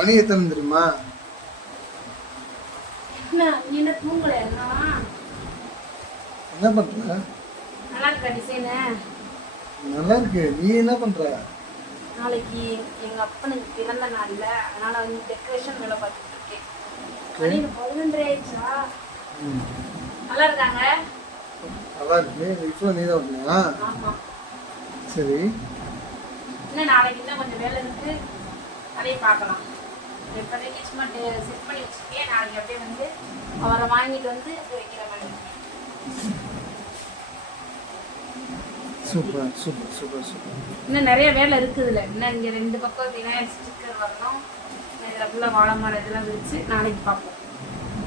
மணி எத்தனை தெரியுமா? என்ன பண்ற? நல்லா இருக்கு. நீ என்ன பண்ற? நாளைக்கு எங்க அப்பனுக்கு பிறந்த நாள்ல, அதனால வந்து டெக்கரேஷன் வேலை பார்த்துட்டு இருக்கேன். மணி 11 ஆயிடுச்சா? நல்லா இருக்காங்க. நல்லா இருக்கு. இப்போ நீ தான் வந்தியா? ஆமா. சரி. இன்னும் நாளைக்கு இன்னும் கொஞ்சம் வேலை இருக்கு, அதையும் பார்க்கலாம். இப்போதைக்கு சும்மா செட் பண்ணி வச்சுருக்கேன். நாளைக்கு அப்படியே வந்து அவரை வாங்கிட்டு வந்து வைக்கிற மாதிரி. Super super super super. இன்னும் நிறைய வேலை இருக்குதுல்ல. இன்னும் இங்கே 2 பக்கம் விநாயகர் ஸ்டிக்கர் வரணும். இதில் ஃபுல்லாக வாழை மரம் இதெல்லாம் விரிச்சு நாளைக்கு பார்ப்போம்.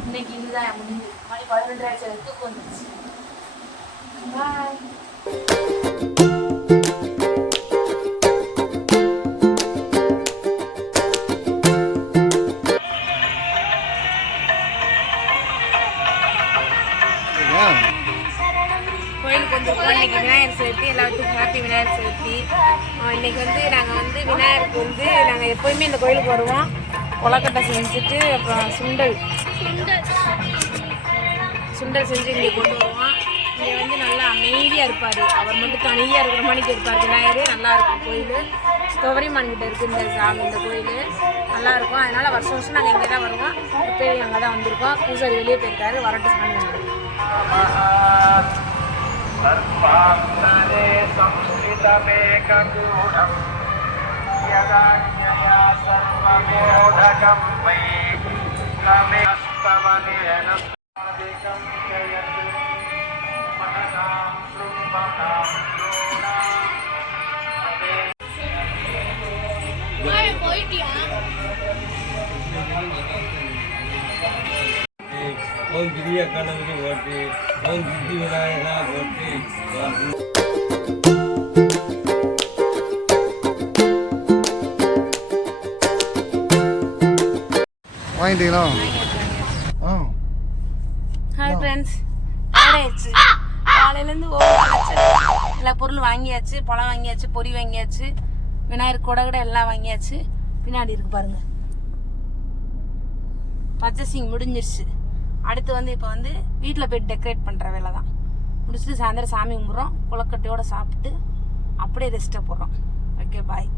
இன்னைக்கு இதுதான் முடிஞ்சு. மணி 12 ஆயிடுச்சு. தூக்கம் வந்துருச்சு. பாய். கோயிலுக்கு வந்துருக்கோம். இன்னைக்கு விநாயகர் சதுர்த்தி. எல்லாத்துக்கும் ஹாப்பி விநாயகர் சதுர்த்தி. இன்னைக்கு வந்து நாங்கள் வந்து விநாயகருக்கு வந்து நாங்கள் எப்போயுமே இந்த கோயிலுக்கு வருவோம். கொலக்கட்டை செஞ்சுட்டு அப்புறம் சுண்டல் செஞ்சு இங்கே கொண்டு வருவோம். இங்கே வந்து நல்லா அமைதியாக இருப்பார். அவர் மட்டும் தனியாக இருக்கிற மணிக்கு இருப்பார் விநாயகர். நல்லா இருக்கும் கோயில். கவரிமான் கிட்ட இருக்குது இந்த சாமி. இந்த கோயில் நல்லாயிருக்கும். அதனால் வருஷம் வருஷம் நாங்கள் இங்கே தான் வருவோம். இப்போ அங்கே தான் வந்திருக்கோம். பூசாரி வெளியே போயிருக்காரு. வரட்டு சாமி வந்துடும். ஓம் கிரிய கணபதி போற்றி, ஓம் சித்தி விநாயகா போற்றி. வாங்கிட்டீங்களா? Hi friends. ஆயிடுச்சு. காலையிலேருந்து எல்லா பொருள் வாங்கியாச்சு. பழம் வாங்கியாச்சு, பொரி வாங்கியாச்சு, விநாயகர் கொடை எல்லாம் வாங்கியாச்சு. பின்னாடி இருக்கு பாருங்க. பர்ச்சேசிங் முடிஞ்சிருச்சு. அடுத்து வந்து இப்போ வந்து வீட்டில் போய் டெக்கரேட் பண்ணுற வேலை தான் முடிச்சுட்டு சாயந்தரம் சாமி கும்பிட்றோம். கொலக்கட்டையோடு சாப்பிட்டு அப்படியே ரெஸ்ட்டை போடுறோம். Okay bye.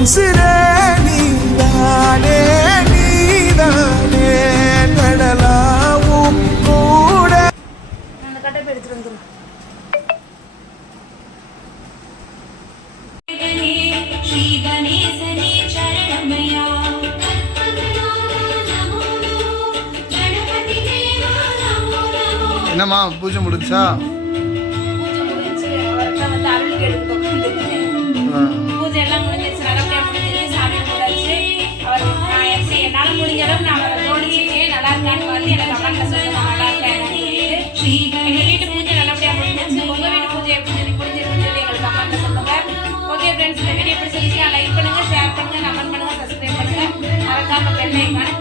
உசிரே நீதானே நீதானே கடலாவும் கூட. அந்த கட்டை போய் எடுத்துட்டு வந்துடும். என்னம்மா பூஜை முடிஞ்சா? பூஜை முடிஞ்சு வந்து அருள் எடுத்து பூஜை எல்லாம் முடிஞ்சிருச்சு. நல்லபடியாக முடிஞ்சிருச்சு. சாமி கும்பிட்டாச்சு. அவர் நான் எப்படி என்னால் முடிஞ்ச அளவு நான் அவரை தோணிச்சிருக்கேன். நல்லா இருக்கான்னு வந்து எனக்கு கமெண்ட்ல சொல்லுங்க. நல்லா இருக்கேன். எங்கள் வீட்டு பூஜை நல்லபடியாக முடிஞ்சிருச்சு. உங்கள் வீட்டு பூஜை எப்படி முடிஞ்சிருக்குன்னு சொல்லி எங்களுக்கு கமெண்ட்ல சொல்லுங்க. ஓகே ஃப்ரெண்ட்ஸ், இந்த வீடியோ பிடிச்சிருந்துச்சுன்னா லைக் பண்ணுங்க, ஷேர் பண்ணுங்க, கமெண்ட் பண்ணுங்க, சப்ஸ்கிரைப் பண்ணுங்க. மறக்காம பெல் ஐகானை